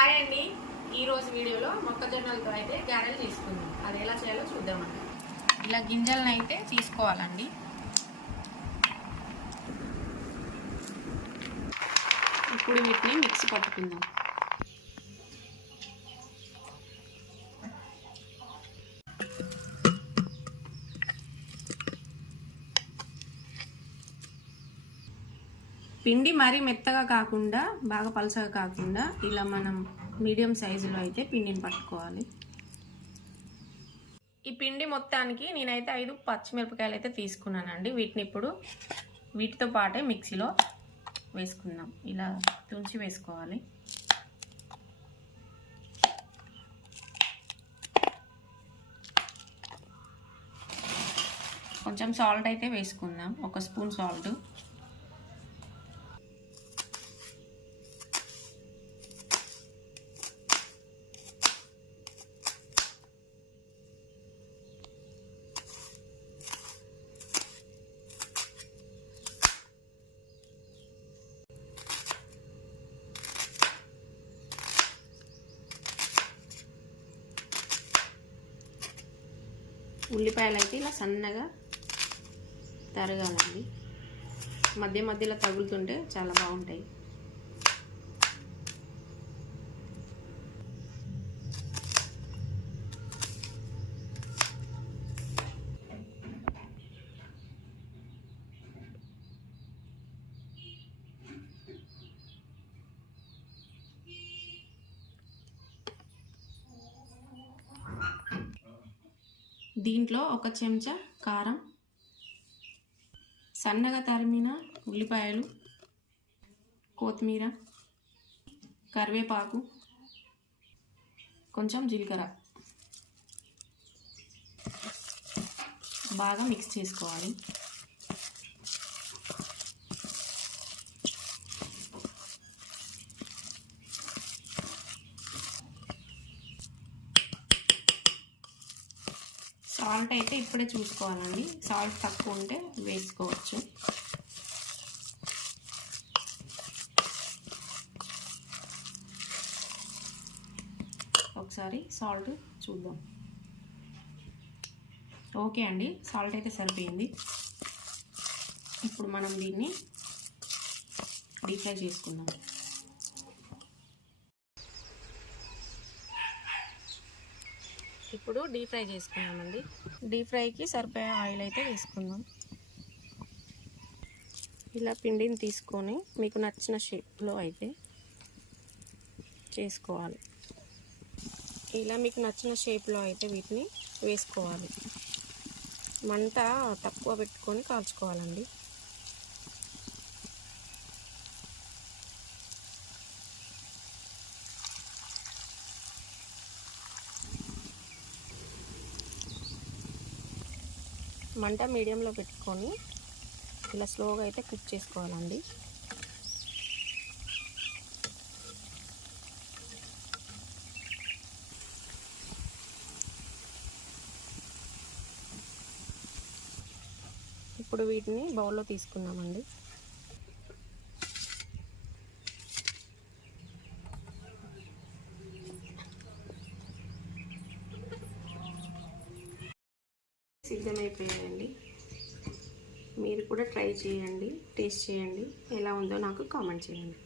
Hi అండి. ఈరోజు వీడియోలో మొక్కజొన్నలతో అయితే గారెలు తీసుకుందాం అది ఎలా చేయాలో చూద్దామండి. ఇలా గింజలను అయితే తీసుకోవాలండి. ఇప్పుడు వీటిని మిక్సీ పట్టుకుందాం. పిండి మరీ మెత్తగా కాకుండా బాగా పలసగా కాకుండా ఇలా మనం మీడియం సైజులో అయితే పిండిని పట్టుకోవాలి. ఈ పిండి మొత్తానికి నేనైతే ఐదు పచ్చిమిరపకాయలు అయితే తీసుకున్నానండి. వీటిని ఇప్పుడు వీటితో పాటే మిక్సీలో వేసుకుందాం. ఇలా తుంచి వేసుకోవాలి. కొంచెం సాల్ట్ అయితే వేసుకుందాం. ఒక స్పూన్ సాల్ట్. ఉల్లిపాయలు అయితే ఇలా సన్నగా తరగాలండి. మధ్య మధ్యలో తగులుతుంటే చాలా బాగుంటాయి. దీంట్లో ఒక చెంచా కారం సన్నగా తరిమిన ఉల్లిపాయలు కొత్తిమీర కరివేపాకు కొంచెం జీలకర్ర. బాగా మిక్స్ చేసుకోవాలి. సాల్ట్ అయితే ఇప్పుడే చూసుకోవాలండి. సాల్ట్ తక్కువ ఉంటే వేసుకోవచ్చు. ఒకసారి సాల్ట్ చూద్దాం. ఓకే అండి సాల్ట్ అయితే సరిపోయింది. ఇప్పుడు మనం దీన్ని డీప్ ఫ్రై చేసుకుందాం. ఇప్పుడు డీప్ ఫ్రై చేసుకున్నామండి డీప్ ఫ్రైకి సరిపోయే ఆయిల్ అయితే వేసుకుందాం. ఇలా పిండిని తీసుకొని మీకు నచ్చిన షేప్లో అయితే చేసుకోవాలి. ఇలా మీకు నచ్చిన షేప్లో అయితే వీటిని వేసుకోవాలి. మంట తక్కువ పెట్టుకొని కాల్చుకోవాలండి. మంట మీడియంలో పెట్టుకొని ఇలా స్లోగా అయితే కుక్ చేసుకోవాలండి. ఇప్పుడు వీటిని బౌల్లో తీసుకున్నామండి సిద్ధమైపోయాయండి. మీరు కూడా ట్రై చేయండి టేస్ట్ చేయండి. ఎలా ఉందో నాకు కామెంట్ చేయండి.